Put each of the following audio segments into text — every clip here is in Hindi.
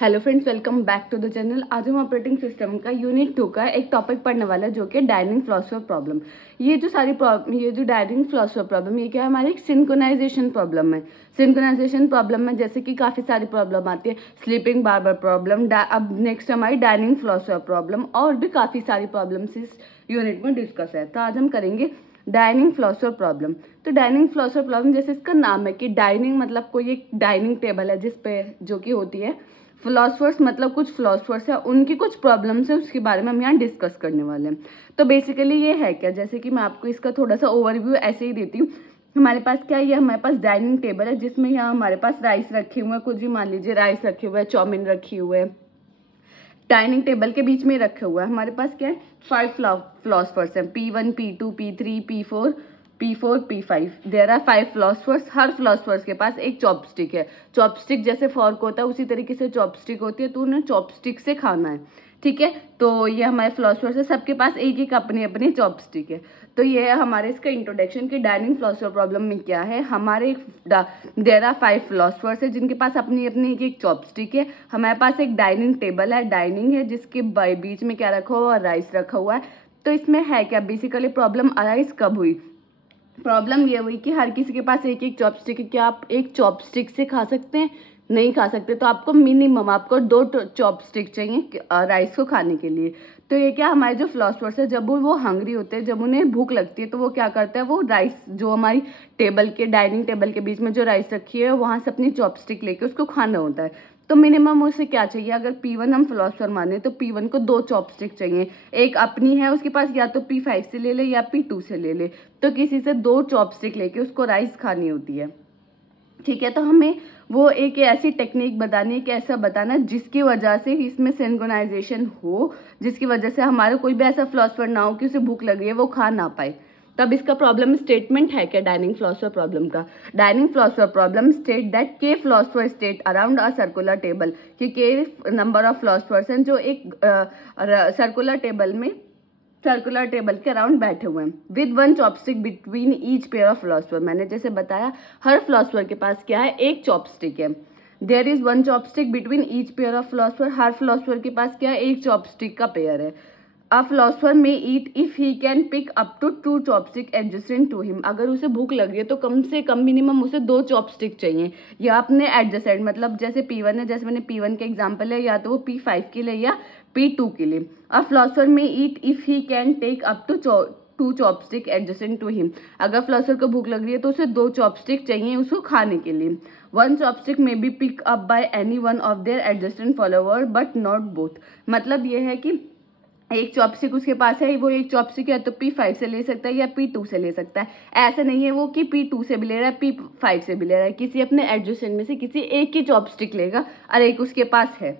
Hello friends, welcome back to the channel. आज हम ऑपरेटिंग सिस्टम का यूनिट 2 का एक टॉपिक पढ़ने वाला है जो कि डायनिंग फ्लॉसफर प्रॉब्लम। ये जो डायनिंग फ्लॉसफर प्रॉब्लम, ये क्या है, हमारी एक सिंक्रोनाइजेशन प्रॉब्लम है। सिंक्रोनाइजेशन प्रॉब्लम में जैसे कि काफ़ी सारी प्रॉब्लम आती है, स्लीपिंग बार्बर प्रॉब्लम, अब नेक्स्ट हमारी डायनिंग फ्लॉसफर प्रॉब्लम, और भी काफ़ी सारी प्रॉब्लम्स इस यूनिट में डिस्कस है। तो आज हम करेंगे डाइनिंग फ्लॉसफर प्रॉब्लम। तो डाइनिंग फ्लॉसफर प्रॉब्लम, जैसे इसका नाम है कि डाइनिंग मतलब कोई एक डाइनिंग टेबल है जिस पे जो कि होती है, फिलोसफर्स मतलब कुछ फिलोसफर्स है, उनकी कुछ प्रॉब्लम्स है, उसके बारे में हम यहाँ डिस्कस करने वाले हैं। तो बेसिकली ये है क्या, जैसे कि मैं आपको इसका थोड़ा सा ओवरव्यू ऐसे ही देती हूँ। हमारे पास क्या है, ये हमारे पास डाइनिंग टेबल है जिसमें यहाँ हमारे पास राइस रखे हुए हैं, कुछ भी मान लीजिए राइस रखे हुए हैं, चाउमीन रखी हुए है, डाइनिंग टेबल के बीच में रखे हुआ है। हमारे पास क्या है, 5 फिलोसफर्स हैं, P1, P2, P3, P4, P5। There are 5 philosophers. हर फिलोसफर्स के पास एक चॉपस्टिक है। चॉपस्टिक जैसे फॉर्क होता है उसी तरीके से चॉपस्टिक होती है, तो उन्हें चॉपस्टिक से खाना है। ठीक है, तो ये हमारे फिलोसफर्स है, सबके पास एक एक अपनी अपनी चॉपस्टिक है। तो ये है हमारे इसका इंट्रोडक्शन कि डाइनिंग फिलोसफर प्रॉब्लम में क्या है। हमारे देयर आर 5 फिलोसफर्स है जिनके पास अपनी अपनी एक एक चॉपस्टिक है। हमारे पास एक डाइनिंग टेबल है, डाइनिंग है, जिसके बीच में क्या रखा हुआ है, राइस रखा हुआ है। तो इसमें है क्या, बेसिकली प्रॉब्लम अराइज कब हुई। प्रॉब्लम ये हुई कि हर किसी के पास एक एक चॉपस्टिक है। क्या आप एक चॉपस्टिक से खा सकते हैं? नहीं खा सकते। तो आपको मिनिमम आपको 2 चॉपस्टिक चाहिए राइस को खाने के लिए। तो ये क्या, हमारे जो फिलोसफर्स है, जब वो हंग्री होते हैं, जब उन्हें भूख लगती है, तो वो क्या करते हैं, वो राइस जो हमारी टेबल के डाइनिंग टेबल के बीच में जो राइस रखी है वहां से अपनी चॉपस्टिक लेके उसको खाना होता है। तो मिनिमम उसे क्या चाहिए, अगर P1 हम फिलोसफर माने तो P1 को 2 चॉपस्टिक चाहिए। एक अपनी है उसके पास, या तो P5 से ले ले या P2 से ले ले। तो किसी से 2 चॉपस्टिक लेके उसको राइस खानी होती है। ठीक है, तो हमें वो एक ऐसी टेक्निक बतानी है कि ऐसा बताना जिसकी वजह से इसमें सिंक्रोनाइजेशन हो, जिसकी वजह से हमारे कोई भी ऐसा फिलोसफर ना हो कि उसे भूख लगी है वो खा ना पाए। तब इसका प्रॉब्लम स्टेटमेंट है क्या डाइनिंग फिलोसफर प्रॉब्लम का। Dining philosopher problem state that K philosopher state around a circular table, कि के नंबर ऑफ फिलोसफर्स हैं जो एक सर्कुलर टेबल के अराउंड बैठे हुए हैं, with 1 chopstick between each pair of philosopher. मैंने जैसे बताया, हर फिलोसफर के पास क्या है, एक चॉपस्टिक है। There is 1 chopstick between each pair of philosopher. हर फिलोसफर के पास क्या है, एक चॉपस्टिक का पेयर है। A philosopher may eat if he can pick up two 2 chopstick adjacent to him. अगर उसे भूख लगी है तो कम से कम मिनिमम उसे 2 चॉपस्टिक चाहिए, या अपने एडजेसेंट, मतलब जैसे P1 है, जैसे मैंने P1 के एग्जाम्पल है, या तो वो P5 के लिए या P2 के लिए। A philosopher may eat if he can take up two 2 chopstick adjacent to him. अगर फिलोसफर को भूख लग रही है तो उसे 2 चॉपस्टिक चाहिए उसको खाने के लिए। 1 chopstick may be pick up by any one of their adjacent follower but not both. मतलब ये है कि एक चॉपस्टिक उसके पास है, वो एक चॉपस्टिक या तो P5 से ले सकता है या P2 से ले सकता है। ऐसा नहीं है वो कि P2 से भी ले रहा है, P5 से भी ले रहा है, किसी अपने एडजेसेंट में से किसी एक ही चॉपस्टिक लेगा और एक उसके पास है।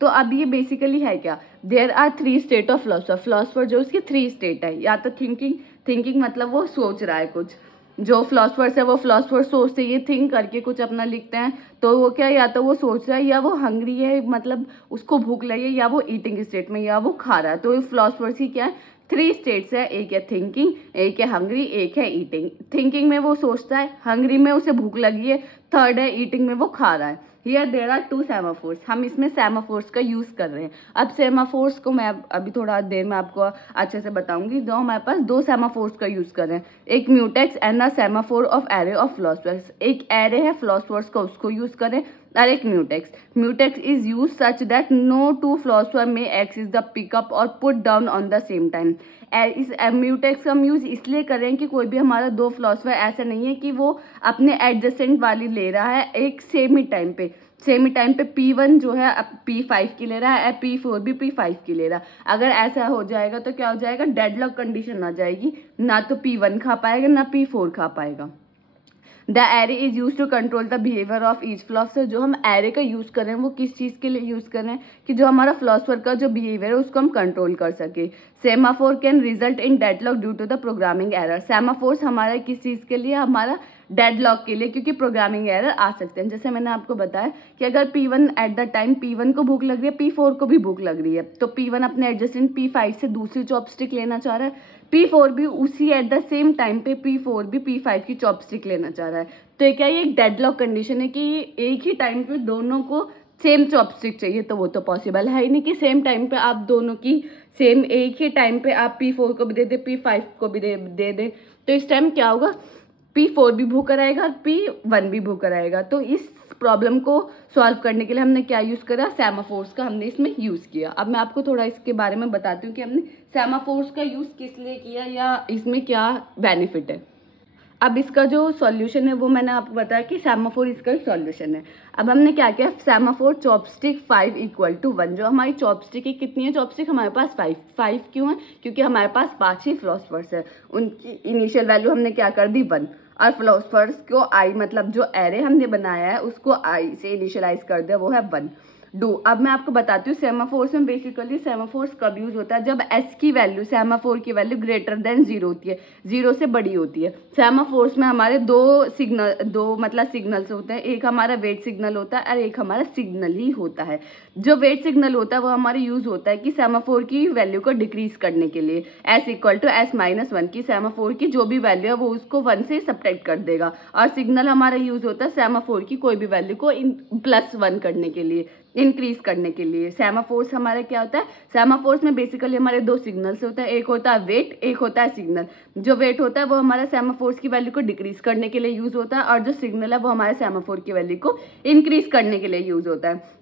तो अब ये बेसिकली है क्या, there are 3 state of philosopher. Philosopher जो उसकी 3 स्टेट है, या तो थिंकिंग मतलब वो सोच रहा है कुछ। जो फिलोसफर्स है वो फिलोसफर सोचते, ये थिंक करके कुछ अपना लिखते हैं, तो वो क्या, या तो वो सोच रहा है, या वो हंग्री है, मतलब उसको भूख लगी है, या वो ईटिंग स्टेट में, या वो खा रहा है। तो फिलोसफर्स की क्या है, 3 स्टेट्स है, एक है थिंकिंग, एक है हंग्री, एक है ईटिंग। थिंकिंग में वो सोचता है, हंग्री में उसे भूख लगी है, थर्ड है ईटिंग में वो खा रहा है। Here there are 2 semaphores. हम इसमें सेमाफोर्स का यूज कर रहे हैं। अब सेमाफोर्स को मैं अभी थोड़ा देर में आपको अच्छे से बताऊंगी। जो हमारे पास 2 सेमाफोर्स का यूज कर रहे हैं, एक mutex and a semaphore of array of philosophers. एक एरे है फिलोसफर्स का, उसको यूज करें, और एक mutex. Mutex is use such that no 2 philosopher may access the pickup और put down on the same time. इस म्यूटेक्स का हम यूज इसलिए कर रहे हैं कि कोई भी हमारा 2 फिलोसफर ऐसा नहीं है कि वो अपने एडजेसेंट वाली ले रहा है एक सेम ही टाइम पे P1 जो है अब P5 की ले रहा है, P4 भी P5 की ले रहा है। अगर ऐसा हो जाएगा तो क्या हो जाएगा, डेडलॉक कंडीशन आ जाएगी, ना तो P1 खा पाएगा ना P4 खा पाएगा। The array is use to control the behaviour of each philosopher. जो हम एरे का यूज कर रहे हैं वो किस चीज के लिए यूज कर रहे हैं, कि जो हमारा फिलोसफर का जो बिहेवियर है उसको हम कंट्रोल कर सके। Semaphore can result in deadlock due to the programming error. Semaphores हमारा किस चीज के लिए, हमारा डेडलॉक के लिए, क्योंकि प्रोग्रामिंग एरर आ सकते हैं। जैसे मैंने आपको बताया कि अगर P1 at the time P1 को भूख लग रही है, P4 को भी भूख लग रही है, तो P1 अपने एडजेसेंट P5 से दूसरी चॉपस्टिक लेना चाह रहा है, P4 भी उसी एट द सेम टाइम पे P4 भी P5 की चॉपस्टिक लेना चाह रहा है। तो क्या ये एक डेडलॉक कंडीशन है कि एक ही टाइम पे दोनों को सेम चॉपस्टिक चाहिए, तो वो तो पॉसिबल है ही नहीं कि सेम टाइम पे आप दोनों की सेम एक ही टाइम पे आप P4 को भी दे दे, P5 को भी दे दे। तो इस टाइम क्या होगा, P4 भी भूखा रहेगा, P1 भी भूखा रहेगा। तो इस प्रॉब्लम को सॉल्व करने के लिए हमने क्या यूज़ करा, सेमाफोर्स का हमने इसमें यूज़ किया। अब मैं आपको थोड़ा इसके बारे में बताती हूँ कि हमने सेमाफोर्स का यूज़ किस लिए किया या इसमें क्या बेनिफिट है। अब इसका जो सॉल्यूशन है वो मैंने आपको बताया कि सेमाफोर इसका ही सॉल्यूशन है। अब हमने क्या किया, सेमाफोर चॉपस्टिक 5 = 1। जो हमारी चॉपस्टिक है, कितनी है चॉपस्टिक हमारे पास, 5 क्यों है, क्योंकि हमारे पास 5 ही फ्लॉसफर्स है। उनकी इनिशियल वैल्यू हमने क्या कर दी, 1, और फ्लॉसफर्स को आई मतलब जो एरे हमने बनाया है उसको आई से इनिशियलाइज कर दिया, वो है 1 2। अब मैं आपको बताती हूँ सेमाफोर्स में बेसिकली सेमाफोर्स कब यूज होता है, जब एस की वैल्यू, सेमाफोर की वैल्यू ग्रेटर देन 0 होती है, 0 से बड़ी होती है। सेमाफोर्स में हमारे दो मतलब सिग्नल्स होते हैं, एक हमारा वेट सिग्नल होता है और एक हमारा सिग्नल ही होता है। जो वेट सिग्नल होता है वो हमारे यूज होता है कि सेमाफोर की वैल्यू को डिक्रीज करने के लिए, S = S-1 की सेमाफोर की जो भी वैल्यू है वो उसको 1 से सब्ट्रैक्ट कर देगा। और सिग्नल हमारा यूज होता है सेमाफोर की कोई भी वैल्यू को +1 करने के लिए, इंक्रीज करने के लिए। सेमाफोर्स हमारा क्या होता है, सेमाफोर्स में बेसिकली हमारे 2 सिग्नल्स होता है, एक होता है वेट, एक होता है सिग्नल। जो वेट होता है वो हमारा सेमाफोर्स की वैल्यू को डिक्रीज करने के लिए यूज होता है, और जो सिग्नल है वो हमारे सेमाफोर की वैल्यू को इंक्रीज करने के लिए यूज होता है।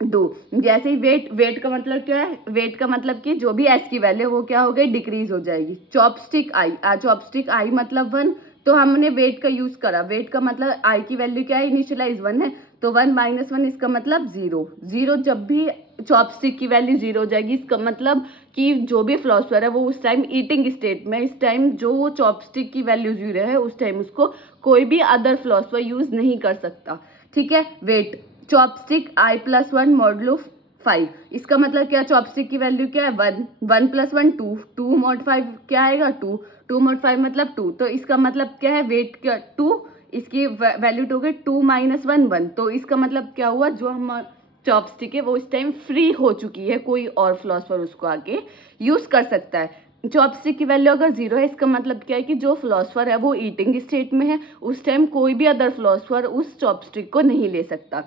2, जैसे ही वेट का मतलब क्या है, वेट का मतलब कि जो भी एस की वैल्यू वो क्या हो गई, डिक्रीज हो जाएगी। चॉपस्टिक आई मतलब 1, तो हमने वेट का यूज करा, वेट का मतलब आई की वैल्यू क्या है, इनिशियलाइज 1 है, तो 1 - 1 इसका मतलब 0। जब भी चॉपस्टिक की वैल्यू 0 हो जाएगी, इसका मतलब कि जो भी फ्लॉसफर है वो उस टाइम ईटिंग स्टेट में, इस टाइम जो चॉपस्टिक की वैल्यू 0 है उस टाइम उसको कोई भी अदर फ्लॉसफर यूज नहीं कर सकता। ठीक है, वेट चॉपस्टिक I+1 मॉडुलो 5, इसका मतलब क्या, चॉपस्टिक की वैल्यू क्या है, 1 1 + 1 2 2 mod 5 क्या आएगा, 2 2 mod 5 मतलब 2। तो इसका मतलब क्या है, वेट क्या 2, इसकी वैल्यू हो गई 2 - 1 1। तो इसका मतलब क्या हुआ, जो हम चॉपस्टिक है वो इस टाइम फ्री हो चुकी है, कोई और फ्लॉसफर उसको आके यूज कर सकता है। चॉपस्टिक की वैल्यू अगर 0 है, इसका मतलब क्या है कि जो फ्लॉसफर है वो ईटिंग स्टेट में है, उस टाइम कोई भी अदर फ्लॉसफर उस चॉपस्टिक को नहीं ले सकता।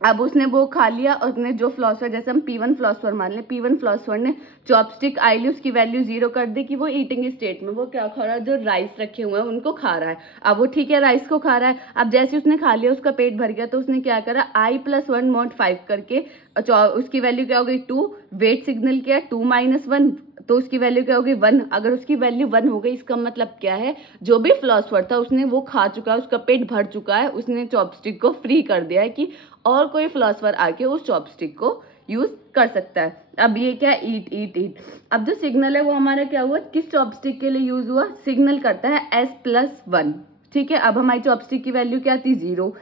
अब उसने वो खा लिया, उसने जो फ्लॉसफर, जैसे हम P1 फ्लॉसफर मान लें, P1 फ्लॉसफर ने चॉपस्टिक आई ली, उसकी वैल्यू 0 कर दी कि वो ईटिंग स्टेट में, वो क्या खा रहा है, जो राइस रखे हुए हैं उनको खा रहा है। अब वो ठीक है राइस को खा रहा है, अब जैसे उसने खा लिया उसका पेट भर गया, तो उसने क्या करा, I+1 mod 5 करके उसकी वैल्यू क्या हो गई 2, वेट सिग्नल क्या है 2 - 1, तो उसकी वैल्यू क्या हो गई 1। अगर उसकी वैल्यू 1 हो गई, इसका मतलब क्या है, जो भी फ्लॉसफर था उसने वो खा चुका है, उसका पेट भर चुका है, उसने चॉपस्टिक को फ्री कर दिया है कि और कोई फ्लॉसफर आके उस चॉपस्टिक को यूज कर सकता है। अब ये क्या, ईट। अब जो सिग्नल है वो हमारा क्या हुआ, किस चॉपस्टिक के लिए यूज हुआ, सिग्नल करता है S+1। ठीक है, अब हमारी चॉपस्टिक की वैल्यू क्या थी, 0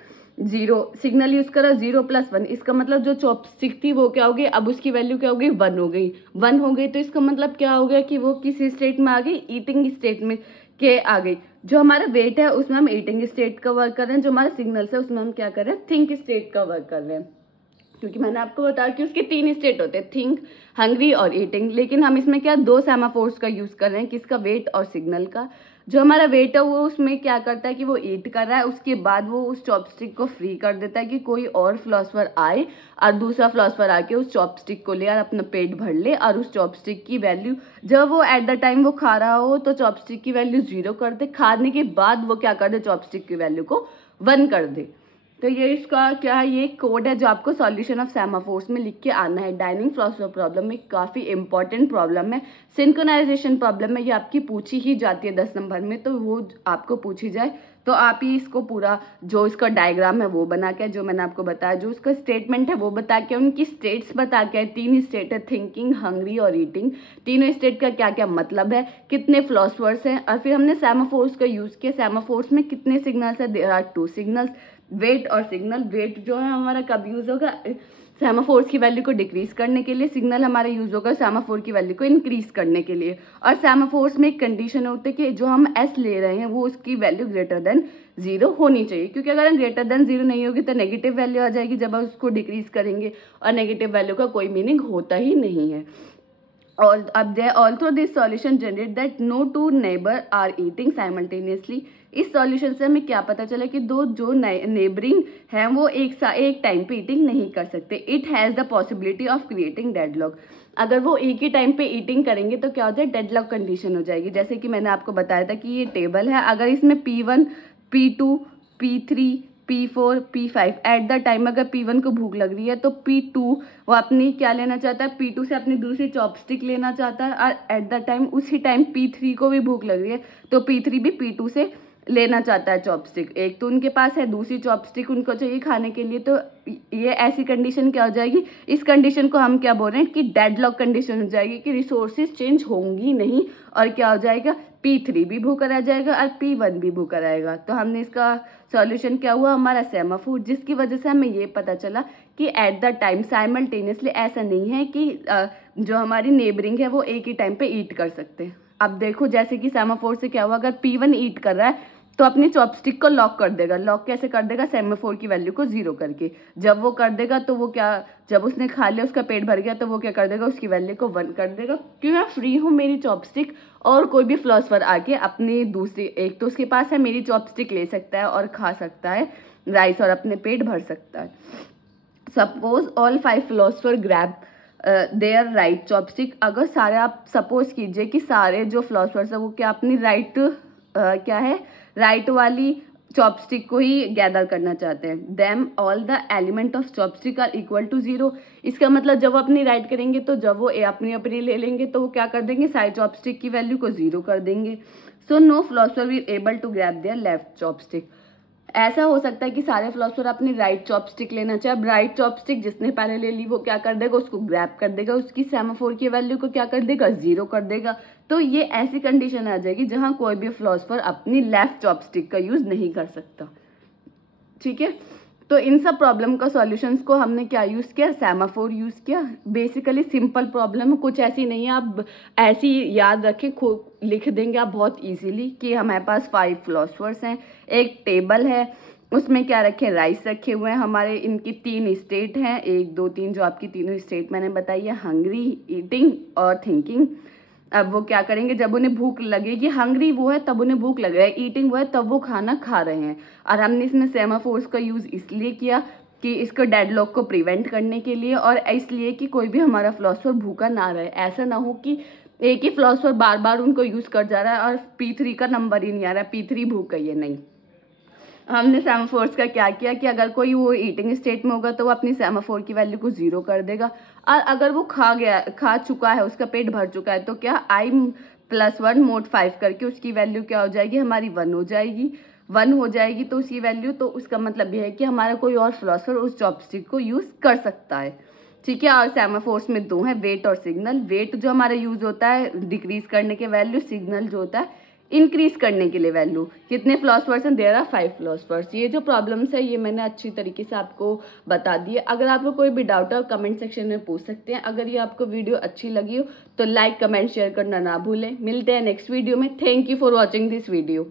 सिग्नल यूज करा, 0 + 1, इसका मतलब जो चॉपस्टिक थी वो क्या हो गई, अब उसकी वैल्यू क्या हो गई, 1 हो गई। 1 हो गई तो इसका मतलब क्या हो गया कि वो किस स्टेट में आ गई, ईटिंग स्टेट में के आ गई। जो हमारा वेट है उसमें हम ईटिंग स्टेट का वर्क कर रहे हैं, जो हमारा सिग्नल्स है उसमें हम क्या कर रहे हैं, थिंक स्टेट का वर्क कर रहे हैं। क्योंकि मैंने आपको बताया कि उसके 3 स्टेट होते हैं, थिंक, हंग्री और ईटिंग। लेकिन हम इसमें क्या 2 सेमाफोर्स का यूज कर रहे हैं, किसका, वेट और सिग्नल का। जो हमारा वेट है वो उसमें क्या करता है कि वो ईट कर रहा है, उसके बाद वो उस चॉपस्टिक को फ्री कर देता है कि कोई और फ्लॉसफर आए और दूसरा फ्लॉसफर आके उस चॉपस्टिक को ले और अपना पेट भर ले, और उस चॉपस्टिक की वैल्यू जब वो एट द टाइम वो खा रहा हो तो चॉपस्टिक की वैल्यू 0 कर दे, खाने के बाद वो क्या कर दे, चॉपस्टिक की वैल्यू को 1 कर दे। तो ये इसका क्या है, ये कोड है जो आपको सॉल्यूशन ऑफ सेमाफोर्स में लिख के आना है। डाइनिंग फ्लॉसफर प्रॉब्लम में काफ़ी इंपॉर्टेंट प्रॉब्लम है, सिंक्रोनाइजेशन प्रॉब्लम है, ये आपकी पूछी ही जाती है 10 नंबर में, तो वो आपको पूछी जाए तो आप ही इसको पूरा जो इसका डायग्राम है वो बना के, जो मैंने आपको बताया, जो उसका स्टेटमेंट है वो बता के, उनकी स्टेट्स बता के, 3 स्टेट है, थिंकिंग, हंग्री और ईटिंग, तीनों स्टेट का क्या क्या मतलब है, कितने फ्लॉसफर्स हैं, और फिर हमने सेमाफोर्स का यूज़ किया। सेमाफोर्स में कितने सिग्नल्स है, देयर आर 2 सिग्नल्स, वेट और सिग्नल। वेट जो है हमारा कब यूज होगा, सेमाफोर्स की वैल्यू को डिक्रीज करने के लिए, सिग्नल हमारा यूज होगा सेमाफोर की वैल्यू को इंक्रीज करने के लिए। और सेमाफोर्स में एक कंडीशन होती है कि जो हम एस ले रहे हैं वो उसकी वैल्यू ग्रेटर देन 0 होनी चाहिए, क्योंकि अगर ग्रेटर देन 0 नहीं होगी तो नेगेटिव वैल्यू आ जाएगी जब हम उसको डिक्रीज करेंगे, और नेगेटिव वैल्यू का कोई मीनिंग होता ही नहीं है। अब there also this solution generate that no two neighbor are eating simultaneously. इस सॉल्यूशन से हमें क्या पता चला कि दो जो नेबरिंग हैं वो एक टाइम पे ईटिंग नहीं कर सकते. It has the possibility of creating deadlock. अगर वो एक ही टाइम पे ईटिंग करेंगे तो क्या हो जाए, डेडलॉक कंडीशन हो जाएगी. जैसे कि मैंने आपको बताया था कि ये टेबल है, अगर इसमें P1, P2, P3, P4, P5 at the time अगर P1 को भूख लग रही है तो P2 वो अपनी क्या लेना चाहता है, P2 से अपनी दूसरी चॉपस्टिक लेना चाहता है, और एट द टाइम उसी टाइम P3 को भी भूख लग रही है तो P3 भी P2 से लेना चाहता है चॉपस्टिक. एक तो उनके पास है, दूसरी चॉपस्टिक उनको चाहिए खाने के लिए. तो ये ऐसी कंडीशन क्या हो जाएगी, इस कंडीशन को हम क्या बोल रहे हैं कि डेडलॉक कंडीशन हो जाएगी, कि रिसोर्सेज चेंज होंगी नहीं और क्या हो जाएगा, P3 भी भूखा रह जाएगा और P1 भी भूखा रहेगा. तो हमने इसका सॉल्यूशन क्या हुआ, हमारा सेमाफोर, जिसकी वजह से हमें ये पता चला कि एट द टाइम साइमल्टेनियसली ऐसा नहीं है कि जो हमारी नेबरिंग है वो एक ही टाइम पे ईट कर सकते हैं. अब देखो जैसे कि सेमाफोर से क्या हुआ, अगर P1 ईट कर रहा है तो अपनी चॉपस्टिक को लॉक कर देगा. लॉक कैसे कर देगा, सेमाफोर की वैल्यू को 0 करके. जब वो कर देगा तो वो क्या, जब उसने खा लिया उसका पेट भर गया तो वो क्या कर देगा, उसकी वैल्यू को 1 कर देगा, क्योंकि मैं फ्री हूँ, मेरी चॉपस्टिक और कोई भी फिलोसोफर आके अपनी दूसरी, एक तो उसके पास है, मेरी चॉपस्टिक ले सकता है और खा सकता है राइस और अपने पेट भर सकता है. Suppose all 5 philosopher grab their right chopstick. अगर सारे, आप सपोज कीजिए कि सारे जो फिलोसोफर्स है वो क्या अपनी क्या है, राइट वाली चॉपस्टिक को ही गैदर करना चाहते हैं. Them all the element of chopstick are equal to 0. इसका मतलब जब वो अपनी राइट करेंगे तो जब वो अपनी अपनी ले लेंगे तो वो क्या कर देंगे, सारी चॉपस्टिक की वैल्यू को 0 कर देंगे. So no philosopher will able to grab their left chopstick. ऐसा हो सकता है कि सारे फिलोसोफर अपनी राइट चॉपस्टिक लेना चाहे. अब राइट चॉपस्टिक जिसने पहले ले ली वो क्या कर देगा, उसको ग्रैब कर देगा, उसकी सेमाफोर की वैल्यू को क्या कर देगा, 0 कर देगा. तो ये ऐसी कंडीशन आ जाएगी जहां कोई भी फिलोसोफर अपनी लेफ्ट चॉपस्टिक का यूज नहीं कर सकता. ठीक है, तो इन सब प्रॉब्लम का सॉल्यूशंस को हमने क्या यूज किया, सेमाफोर यूज किया. बेसिकली सिंपल प्रॉब्लम है, कुछ ऐसी नहीं है, आप ऐसी याद रखें, लिख देंगे आप बहुत इजीली कि हमारे पास 5 फिलोसोफर्स हैं, एक टेबल है, उसमें क्या रखे, राइस रखे हुए हैं हमारे, इनकी 3 स्टेट हैं, 1 2 3, जो आपकी तीनों स्टेट मैंने बताई है, हंग्री, ईटिंग और थिंकिंग. अब वो क्या करेंगे, जब उन्हें भूख लगेगी, हंग्री वो है तब उन्हें भूख लग रहा है, ईटिंग वो है तब वो खाना खा रहे हैं. और हमने इसमें सेमाफोर्स का यूज इसलिए किया कि इसको डेडलॉक को प्रिवेंट करने के लिए, और इसलिए कि कोई भी हमारा फिलोसोफर भूखा ना रहे. ऐसा ना हो कि एक ही फिलोसोफर बार बार उनको यूज कर जा रहा है और P3 का नंबर ही नहीं आ रहा है, P3 भूख गई है. नहीं, हमने सेमाफोर्स का क्या किया कि अगर कोई वो ईटिंग स्टेट में होगा तो वो अपनी सेमाफोर की वैल्यू को 0 कर देगा, और अगर वो खा चुका है, उसका पेट भर चुका है, तो क्या I+1 mod 5 करके उसकी वैल्यू क्या हो जाएगी, हमारी 1 हो जाएगी. 1 हो जाएगी तो उसकी वैल्यू, तो उसका मतलब यह है कि हमारा कोई और फिलोसोफर उस चॉपस्टिक को यूज कर सकता है. ठीक है, और सेमाफोर्स में 2 है, वेट और सिग्नल. वेट जो हमारा यूज होता है डिक्रीज करने के वैल्यू, सिग्नल जो होता है इंक्रीज करने के लिए वैल्यू. कितने फिलोसोफर्स हैं, देयर आर 5 फिलोसोफर्स. ये जो प्रॉब्लम्स है ये मैंने अच्छी तरीके से आपको बता दी है. अगर आपको कोई भी डाउट है कमेंट सेक्शन में पूछ सकते हैं. अगर ये आपको वीडियो अच्छी लगी हो तो लाइक कमेंट शेयर करना ना भूलें. मिलते हैं नेक्स्ट वीडियो में. Thank you for watching this video.